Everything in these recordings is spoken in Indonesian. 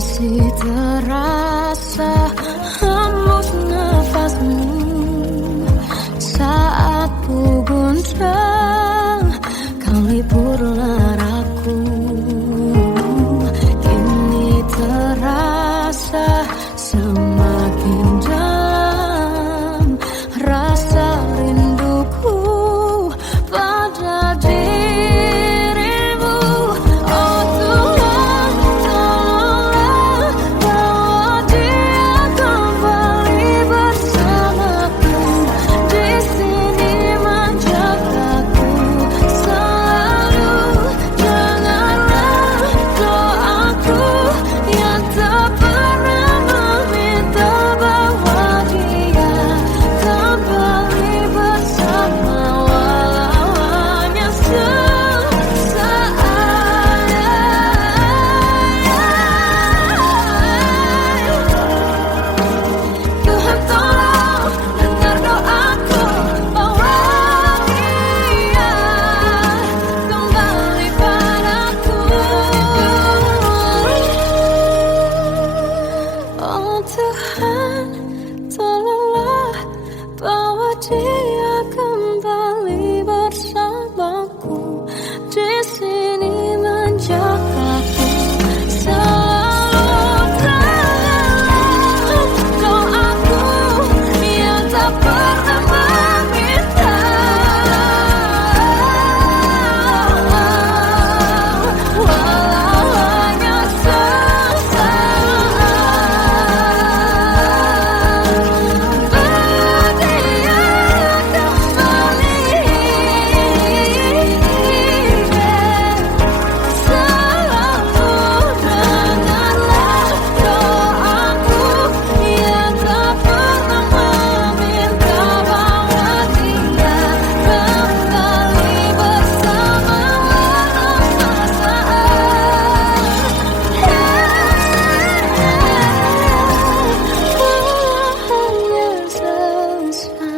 Masih terasa hembus nafasmu saat ku guncang, kau liburlah raku. Kini terasa semakin dalam rasa rinduku pada dirimu. Oh Tuhan, tolonglah bawa dia kembali bersamaku. Di sini menjagaku selalu. Janganlah doaku yang tak pernah meminta bawa dia kembali bersama, walau hanya sesaat. Tuhan tolong dengar doaku, bawa dia kembali padaku. Oh Tuhan, tolonglah bawa dia kembali bersamaku. Di sini menjagaku selalu. Doaku yang tak pernah meminta, walau hanya sesaat. Berdia kembali selalu. Dengarlah doaku yang tak pernah meminta bawa dia kembali bersama, walau sesaat. Hanya sesaat.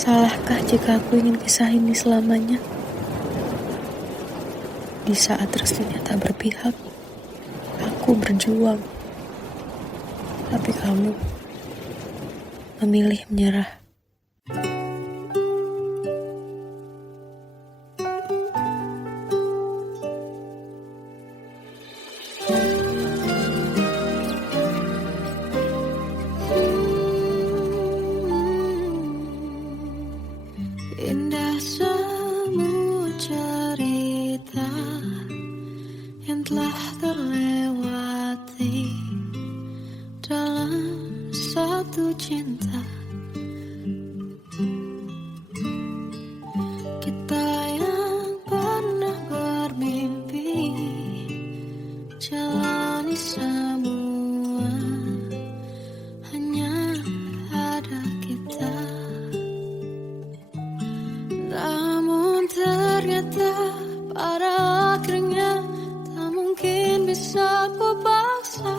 Salahkah jika aku ingin kisah ini selamanya? Di saat restunya tak berpihak, aku berjuang. Tapi kamu memilih menyerah. Indah semua cerita yang telah terlewati dalam satu cinta. Kita yang pernah bermimpi jalani semua, hanya ada kita. Namun ternyata pada akhirnya tak mungkin bisa ku paksa.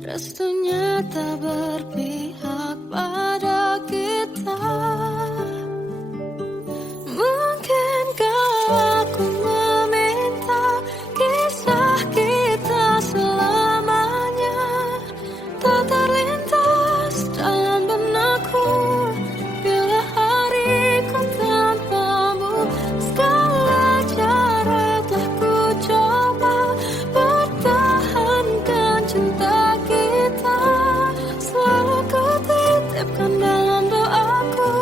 Restunya tak berpihak pada kita. Mungkinkah aku meminta kisah kita selamanya tak terlintas dalam benakku bila hariku tanpamu. Segala cara telah ku coba pertahankan cinta kita. Selalu ku titipkan dalam doaku.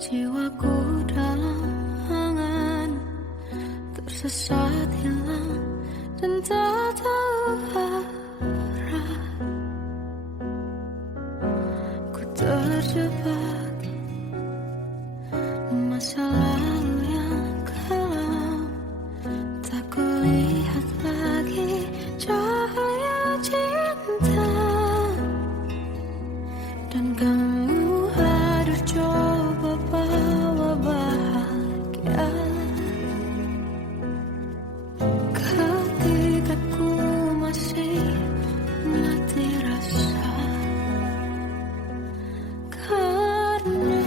Jiwaku dalam angan, tersesat hilang dan tak tahu arah. Ku terjebak masa lalu yang kelam, tak kulihat lagi cahaya cinta. Dan kamu hadir coba bawa bahagia ketika ku masih mati rasa. Karena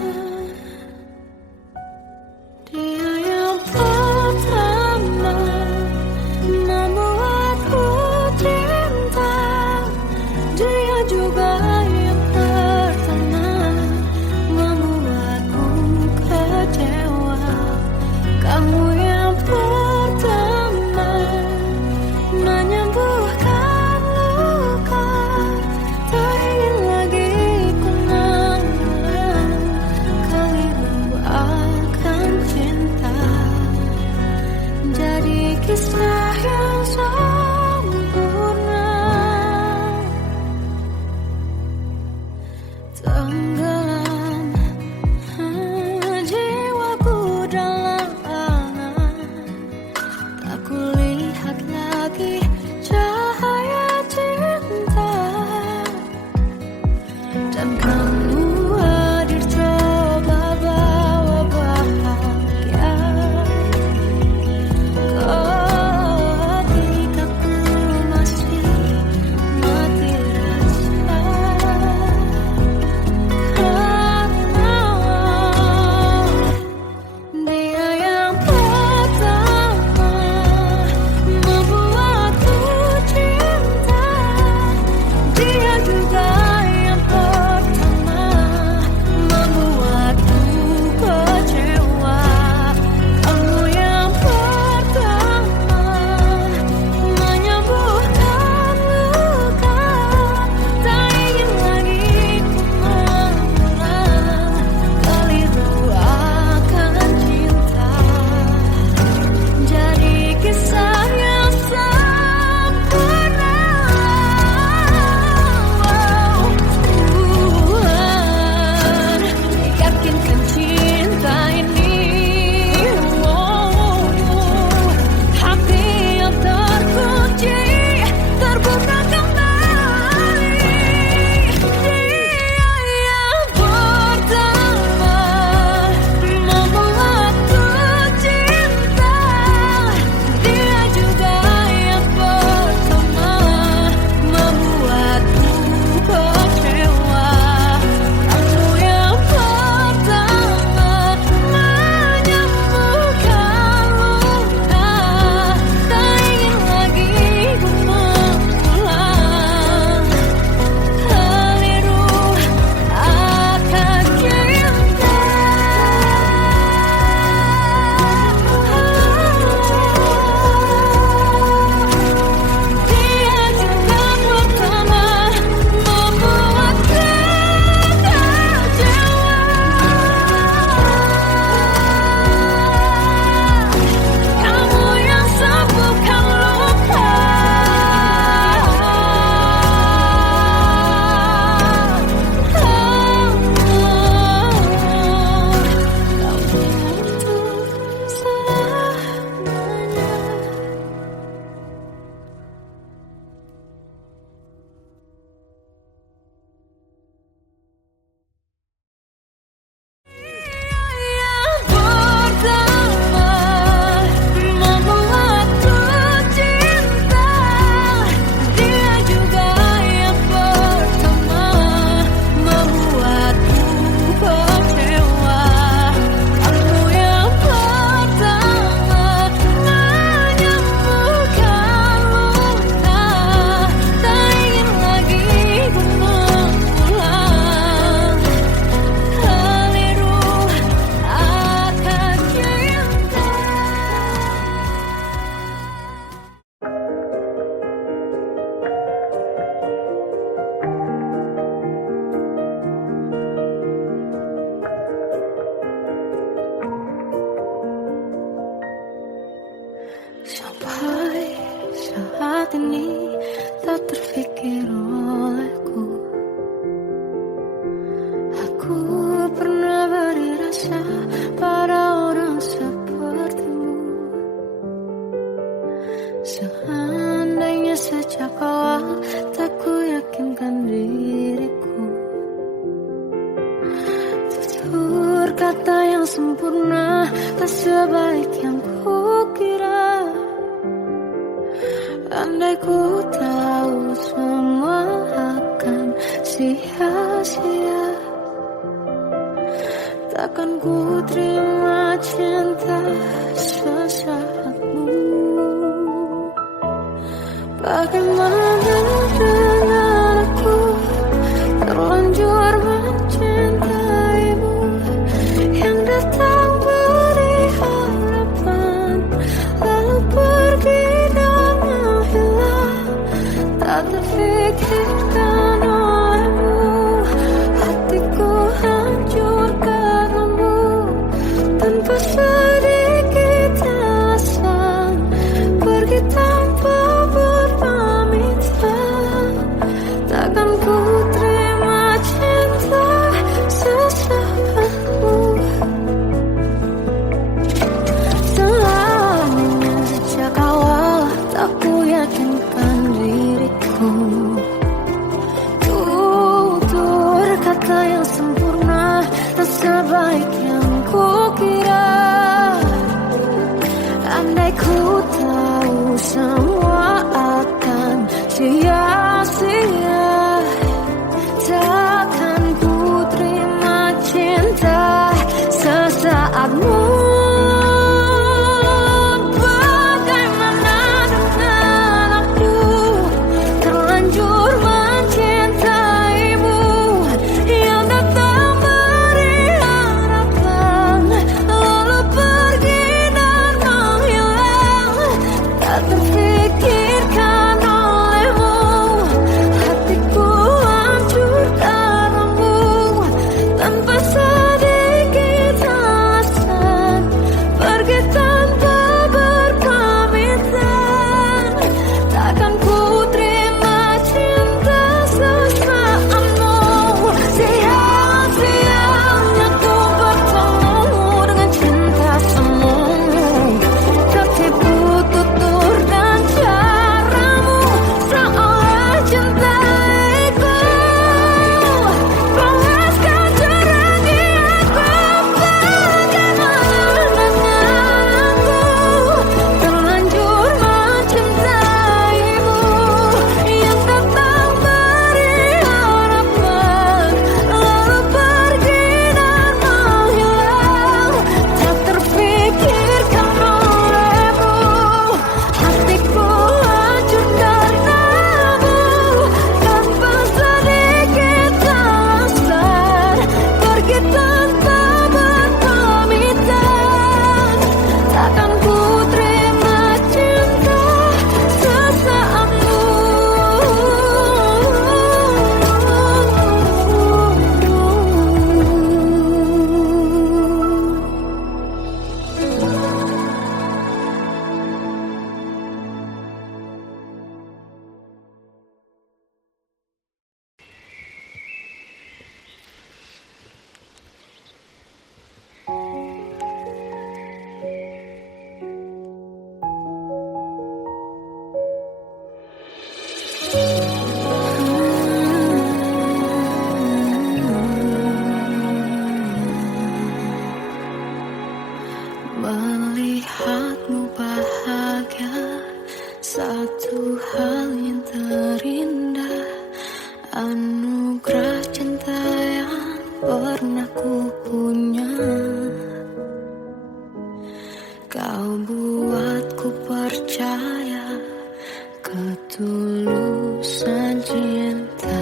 yang sempurna, tak sebaik yang kukira. Andai ku tahu semua akan sia-sia, takkan ku terima cinta sesaatmu. Bagaimana dengan aku, terlanjur mencintaimu, yang datang beri harapan, lalu pergi dan menghilang. Tak terfikirkan olehmu, hatiku hancur karenamu, tanpa sedikit alasan, pergi tanpa berpamitan. Takkan ku terima cinta sesaatmu. Selamanya sejak awal tak ku yakinkan diriku, tutur kata yang sempurna, tak sebaik yang kukira. Andai ku tahu semua akan sia-sia, takkan ku terima cinta sesaatmu. Bagaimana dengan aku, terlanjur mencintaimu, yang datang beri harapan, lalu pergi dan menghilang. Tak terfikirkan olehmu, hatiku hancur karenamu, tanpa sedikit alasan, pergi tanpa berpamitan. Takkan ku terima cinta sesaatmu. Sia-sianya ku bertemu dengan cinta semu, tertipu tutur dan caramu, seolah cintaiku panaskan jerangi aku. Bagaimana dengan aku, terlanjur mencintaimu, yang datang beri harapan, lalu pergi dan menghilang. Tak terfikirkan olehmu, hatiku hancur karenamu, tanpa sedikit alasan, pergi tanpa berpamitan. Takkan ku terima cinta sesaatmu. Melihatmu bahagia, satu hal yang terindah, anugerah cinta yang pernah ku punya. Kau buatku percaya ketulusan cinta,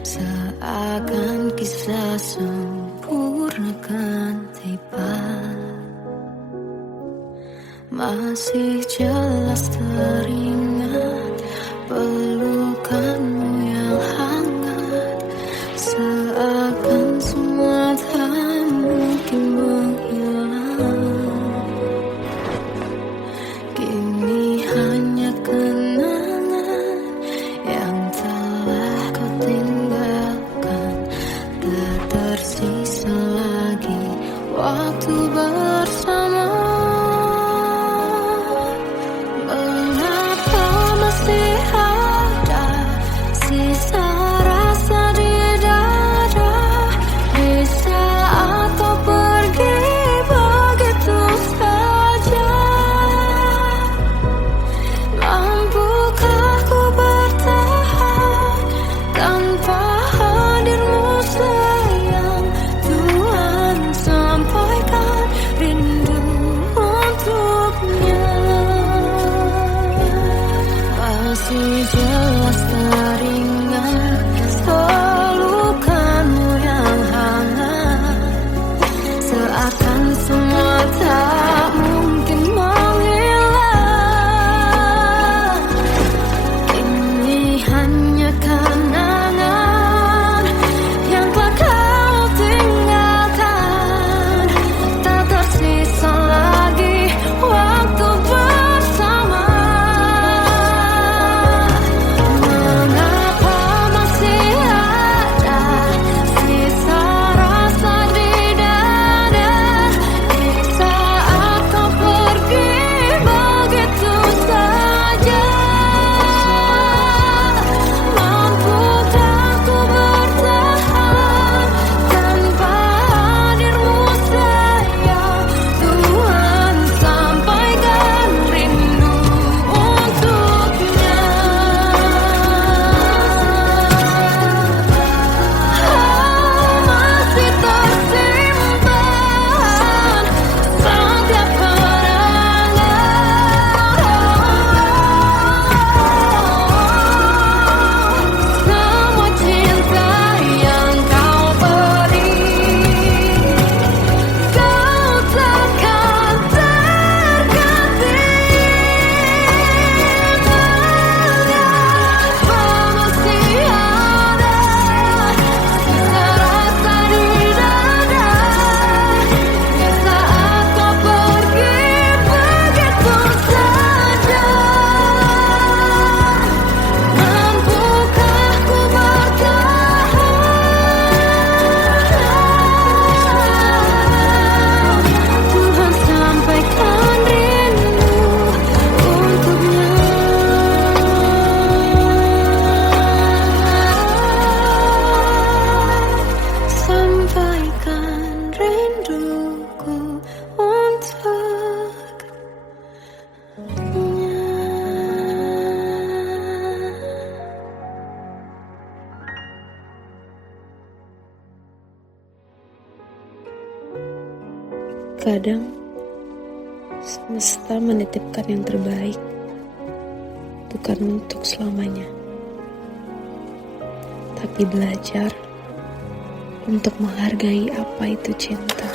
seakan kisah sempurna kan tiba. Masih jelas teringat pelukanmu yang hangat, seakan semua tak mungkin menghilang. Kini hanya kenangan yang telah kau tinggalkan, tak tersisa lagi waktu bersama. Mengapa masih ada sisa rasa di dada, di saat kau pergi Seakan semua tak mungkin menghilang. Ini hanya kenangan yang telah kau tinggalkan. Tak tersisa lagi waktu bersama. Mengapa masih ada sisa rasa di dada di saat kau pergi begitu saja? Mampukah ku bertahan tanpa hadirmu sayang? Tuhan, sampaikan rindu untuknya. Masih tersimpan setiap kenangan, semua cinta yang kau beri. Kau takkan terganti. Mengapa masih ada sisa rasa di dada di saat kau pergi begitu saja? Mampukah ku bertahan? Tuhan, sampaikan rindu untuknya. Sampaikan rinduku untuknya. Kadang semesta menitipkan yang terbaik, bukan untuk selamanya, tapi belajar untuk menghargai apa itu cinta.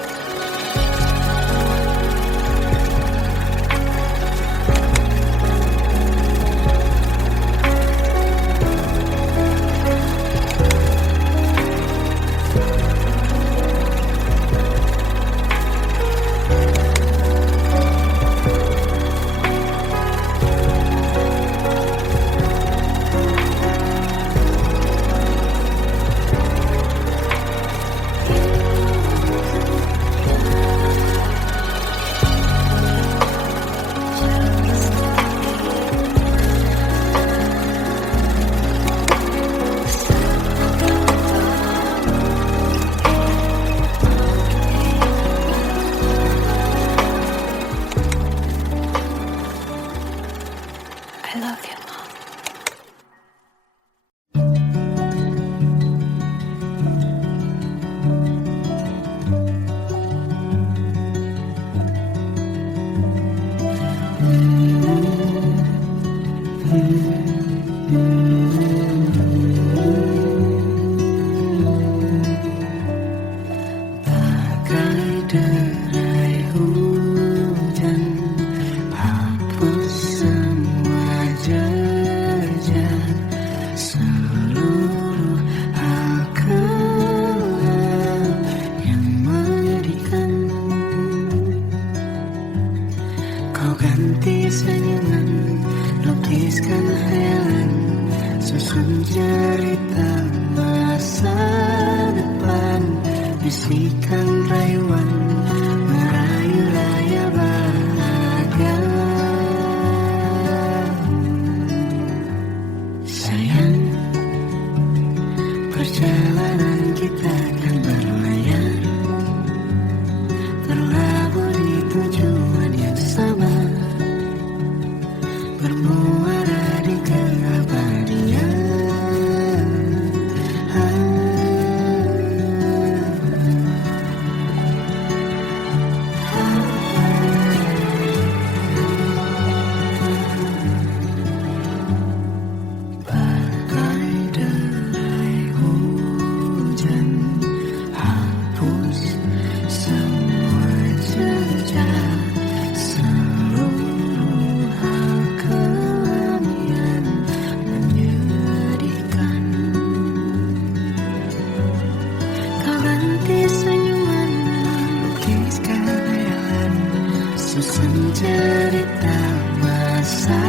susun cerita masa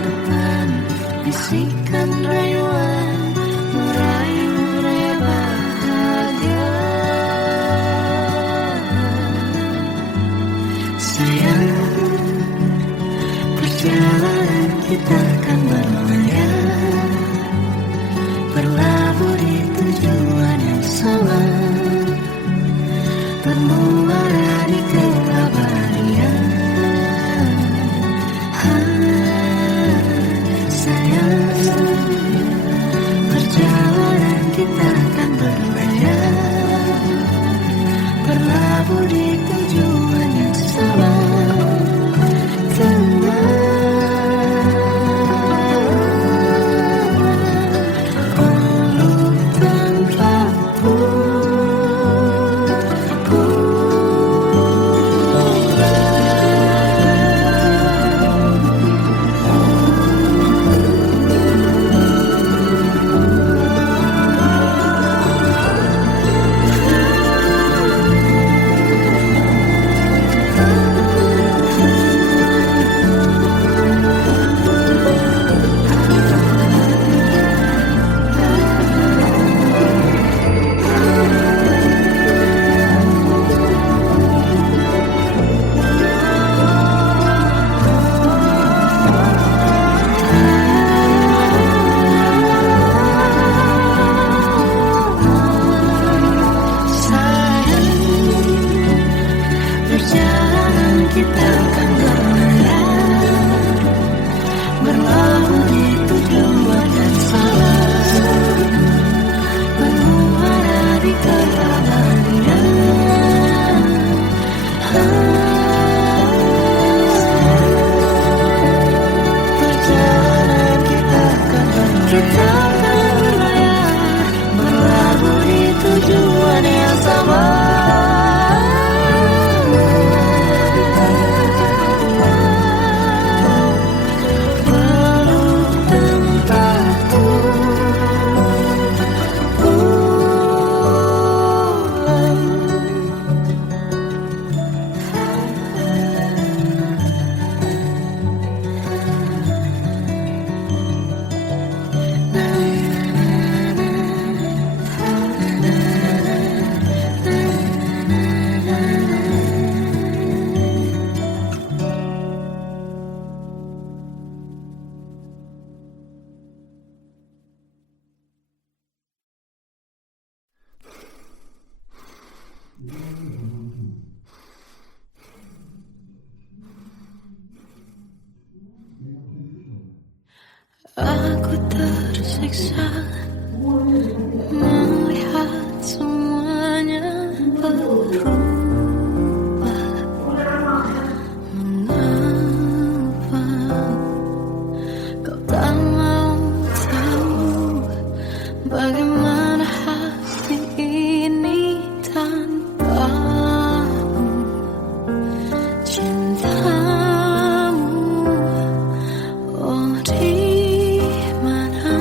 depan, bisikan rayuan merayu raya bahagia. Sayang, perjalanan kita akan berlayar, berlabuh di tujuan yang sama, bermuara di keabadian. Sayang, perjalanan kita akan berlayar, berlabuh di tujuan yang sama, kita akan berlayar, berlabuh di tujuan yang sama, bermuara di keabadian. Perjalanan kita akan berlayar, berlabuh di tujuan yang sama. Aku tersiksa melihat semuanya berubah. Mengapa kau tak mau tahu bagaimana hati ini tanpamu? Cintamu, oh di mana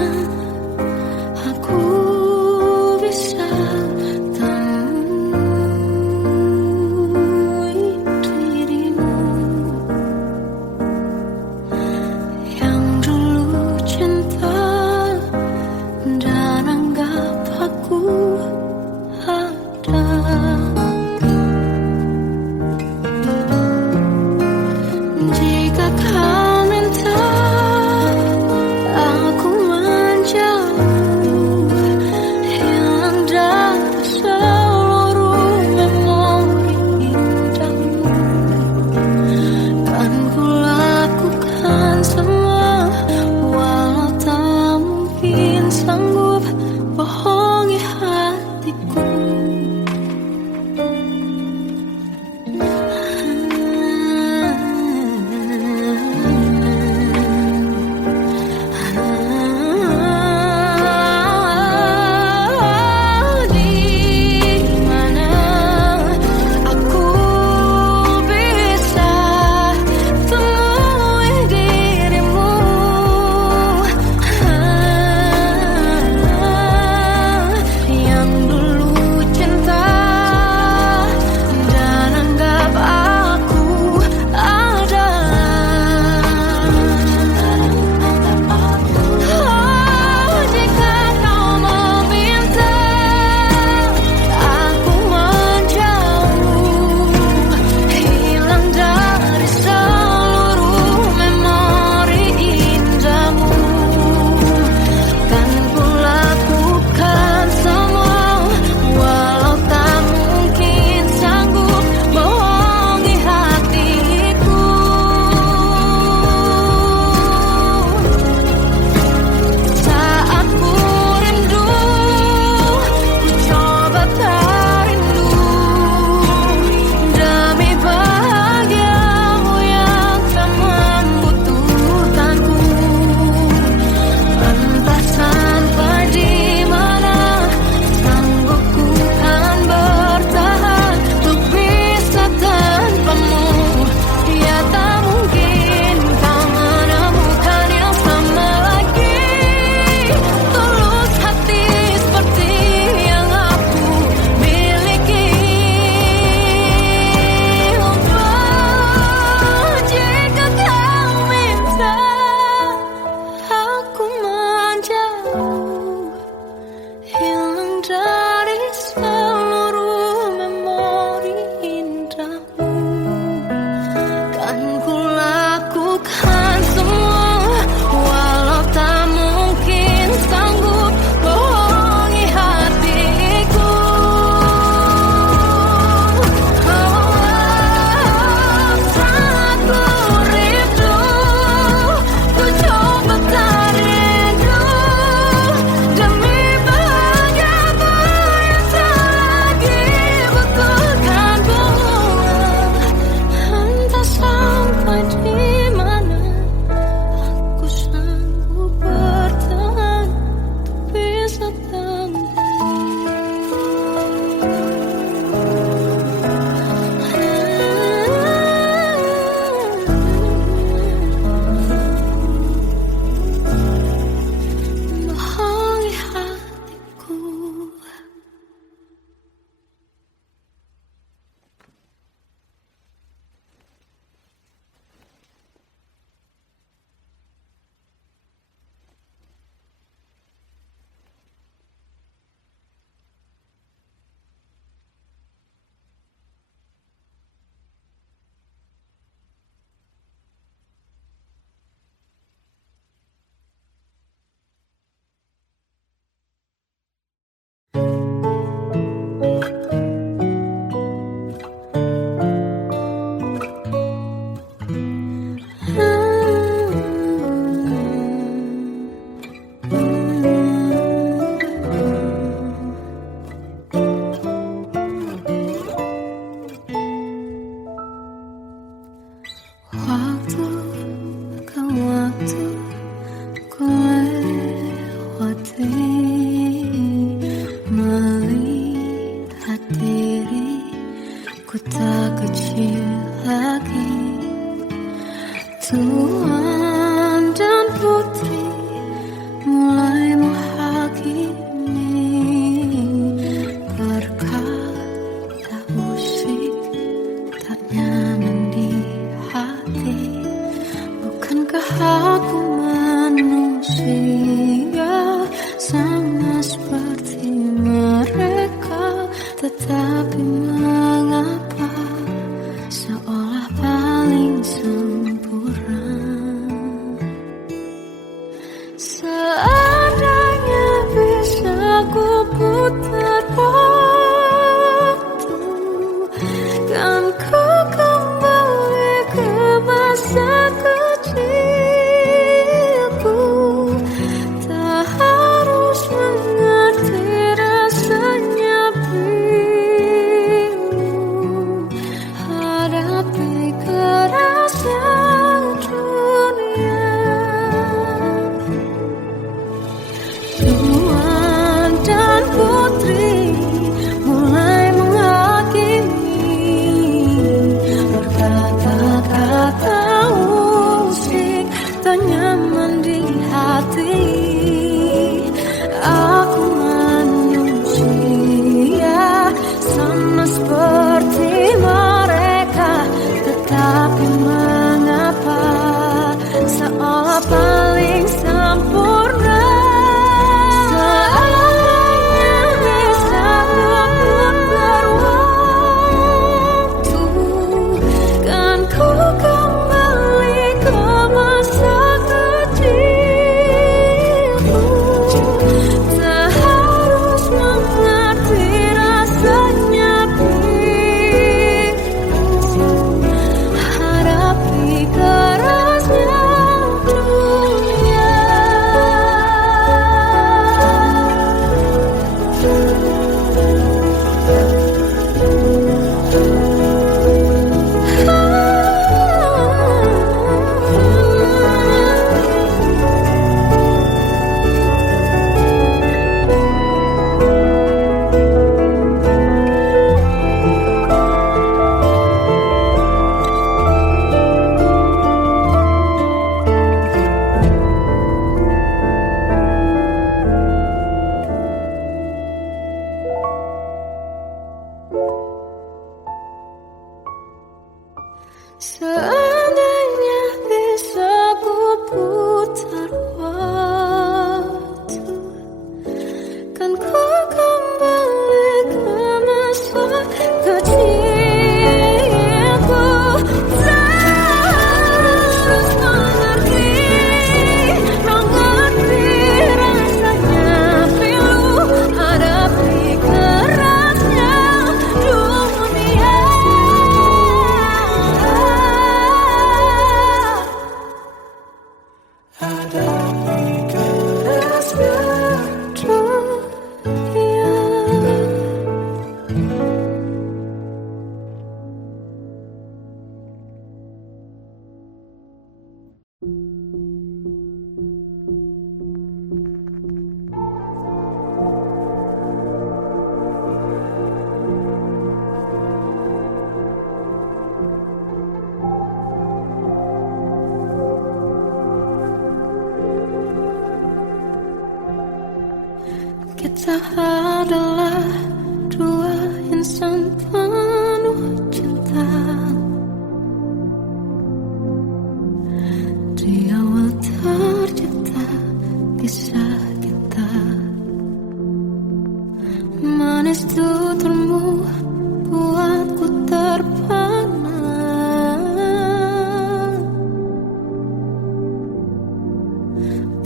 Waktu ke waktu ku lewati, melihat diri ku tak kecil lagi. Tuan dan putri mulai menghakimi, berkata musik tak nyaman di hati. Bukankah aku manusia sama seperti mereka? Tetapi mengapa seolah paling sempurna? Seandainya bisa ku putar waktu, kan ku kembali ke masa kecilku. Tak harus mengerti rasanya bingung, hadapi kerasnya dunia. Tuan dan putri mulai menghakimi, berkata-kata musik tak nyaman di hati. Aku manusia sama seperti mereka, tetapi mengapa seolah paling sempurna? Seandainya bisa ku putar waktu, kan ku kembali ke masa kecilku. Tak harus mengerti rasanya bingung, hadapi kerasnya dunia. Seandainya bisa ku putar waktu, kan ku kembali ke masa kecilku. Tak harus mengerti rasanya pilu, hadapi kerasnya dunia. Hadapi kerasnya dunia. Kita adalah dua insan penuh cinta. Di awal tercipta kisah kita, manis tuturmu buatku terpana.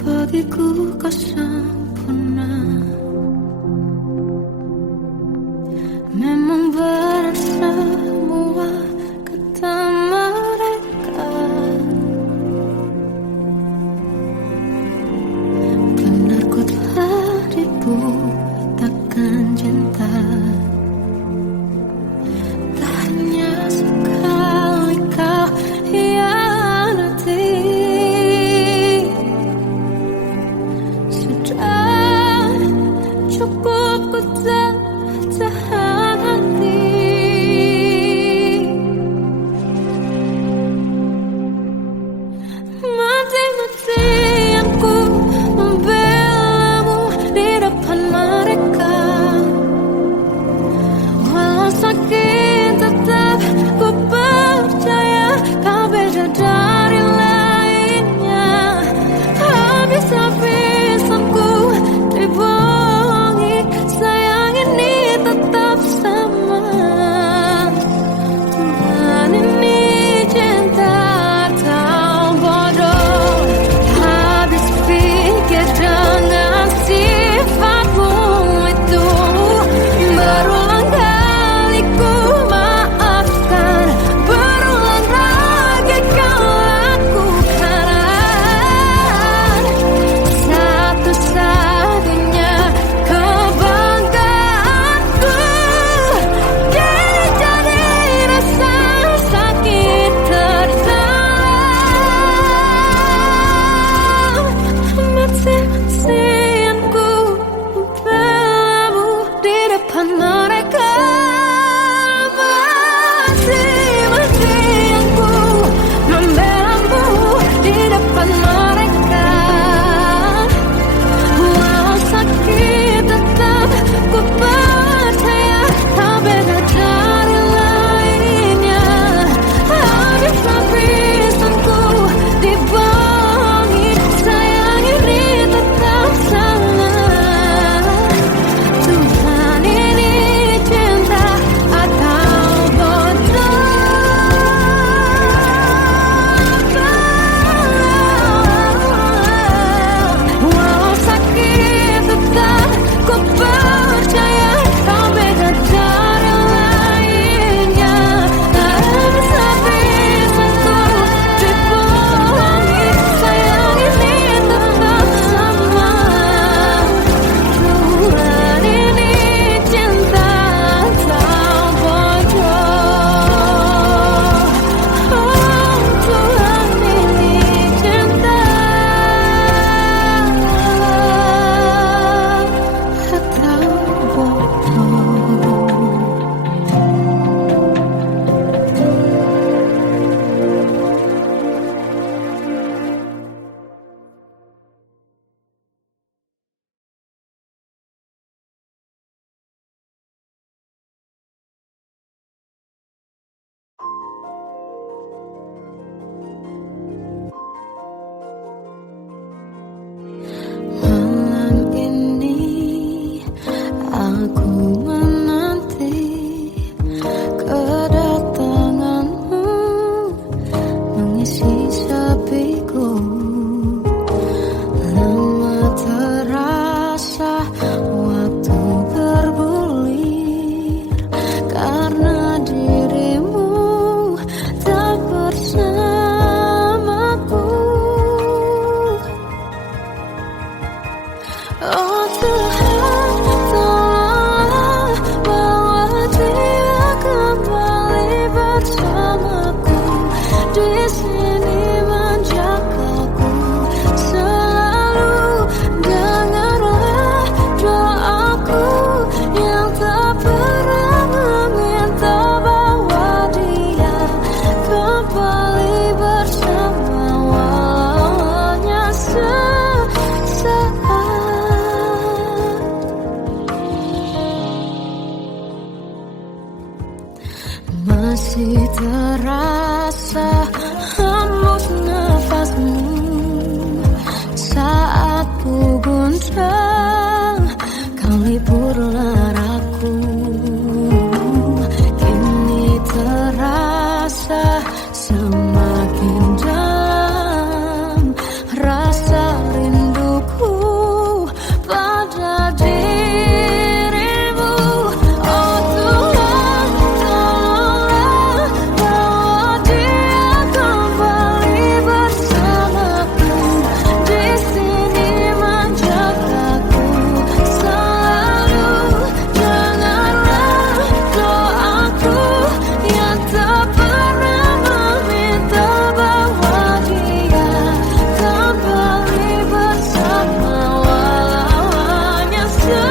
Bagiku kau sempurna. Memang terasa hembus nafasmu saat ku guncang, kau libur laraku. Kini terasa semakin dalam rasa rinduku pada dirimu. Oh Tuhan, tolonglah bawa dia kembali bersamaku. Di sini menjagaku selalu. Janganlah doaku yang tak pernah meminta bahwa dia kembali bersama, walau hanya sesaat.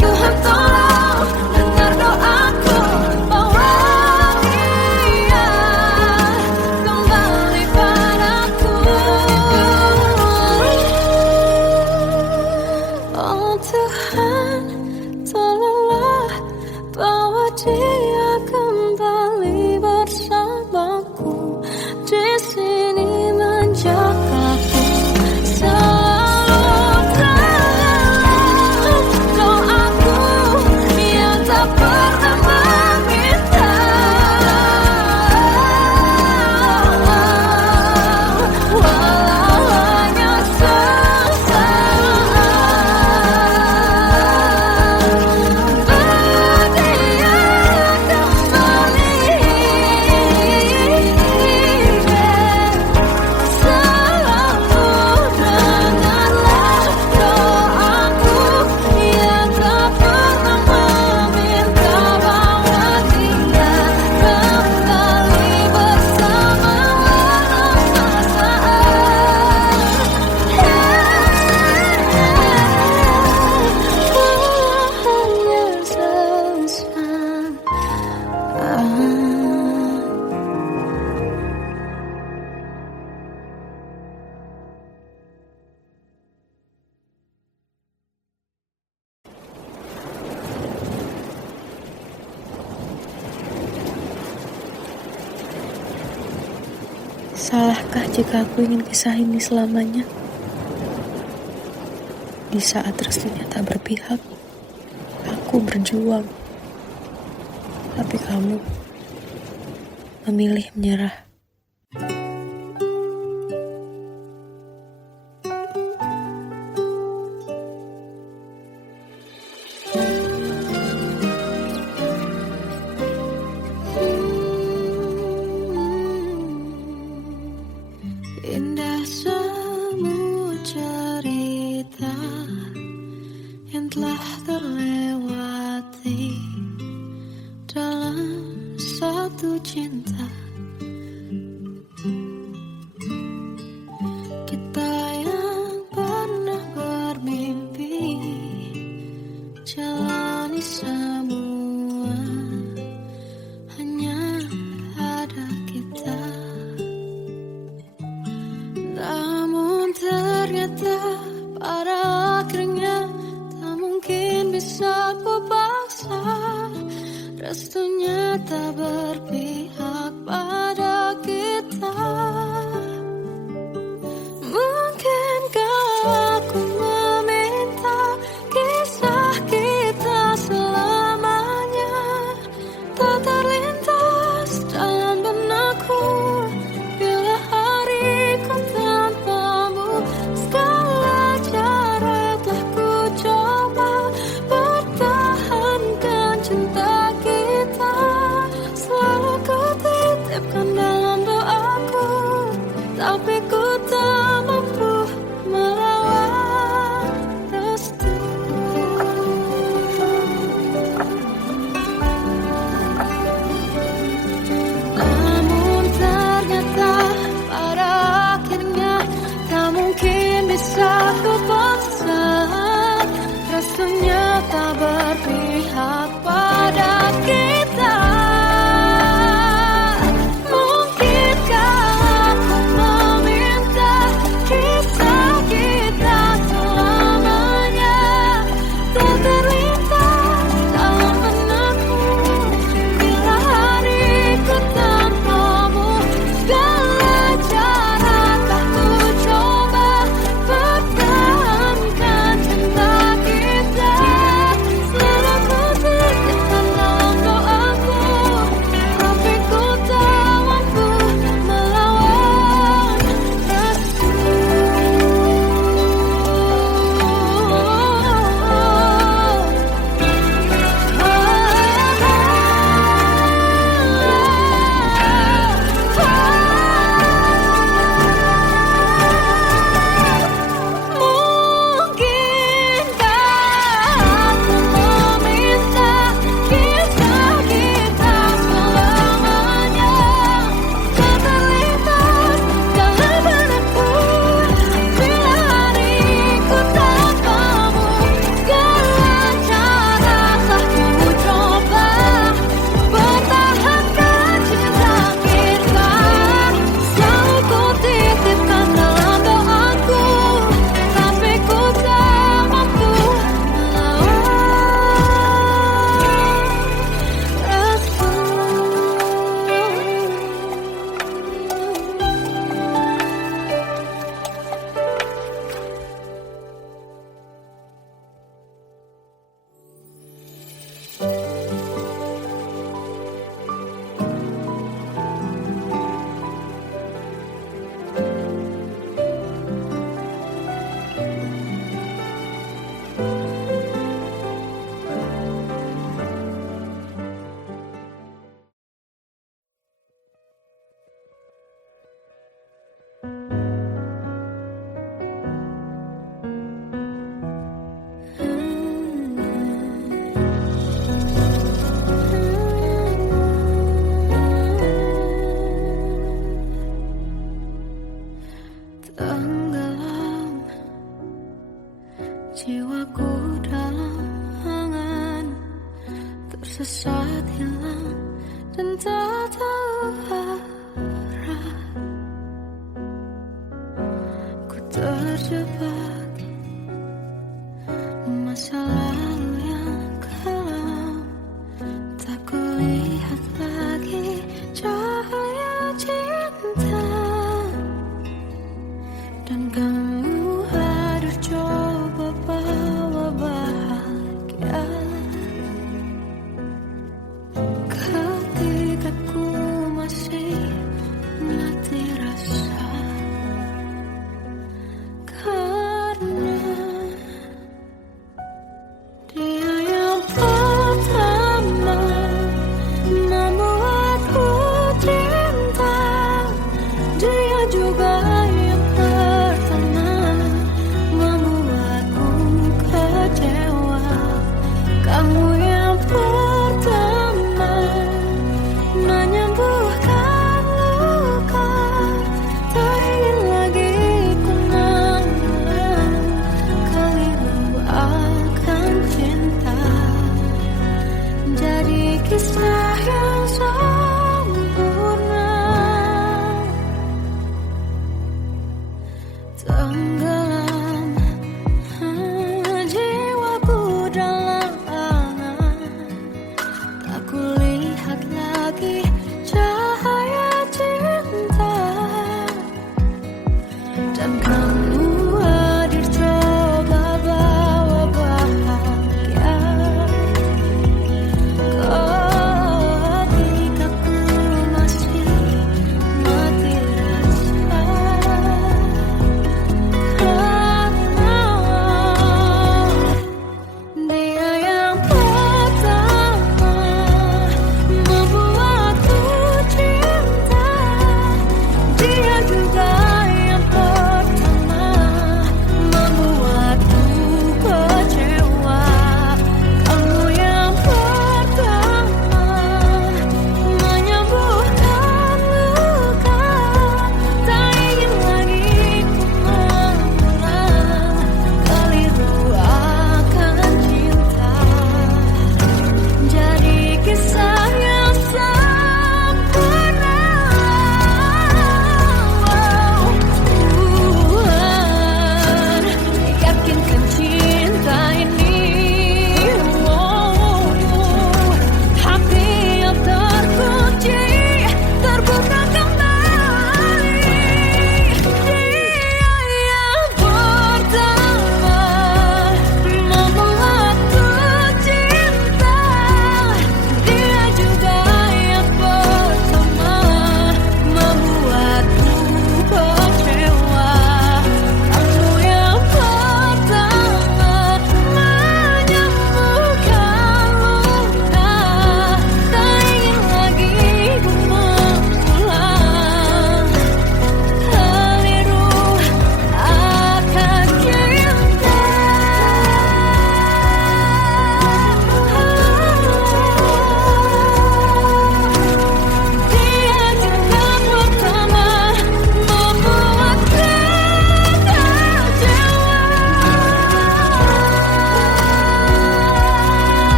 Tuhan tolong dengar doaku, bawa dia kembali padaku. Oh Tuhan, tolonglah bawa dia kembali bersamaku. Di sini menjagaku selalu. Doaku yang tak pernah meminta, walau hanya sesaat. Berdia kembali selalu. Dengarlah doaku yang tak pernah meminta bahwa dia kembali bersama, walau sesaat. Salahkah jika aku ingin kisah ini selamanya? Di saat restunya tak berpihak, aku berjuang. Tapi kamu memilih menyerah. Indah semua cerita yang telah terlewati dalam satu cinta. Kita yang pernah bermimpi jalani semua, hanya ada kita. Namun ternyata pada akhirnya tak mungkin bisa ku paksa. Restunya tak berpihak pada kita. Mungkinkah aku meminta kisah kita selamanya tak terlintas dalam benakku bila hariku tanpamu. Segala cara telah ku coba pertahankan cinta kita. Selalu ku titip Membawaku dalam angan, tersesat hilang dan tak tahu arah. Ku terjebak masa lalu yang kelam, tak kulihat lagi cahaya cinta. Dan kamu harus coba bawa bahagia ketika ku masih mati rasa. Karena dia yang pertama membuatku cinta, dia juga yang pertama membuatku kecewa. Kamu yang pertama menyembuhkan luka, tak ingin lagi ku mengulang keliru akan cinta. Jadi kisah yang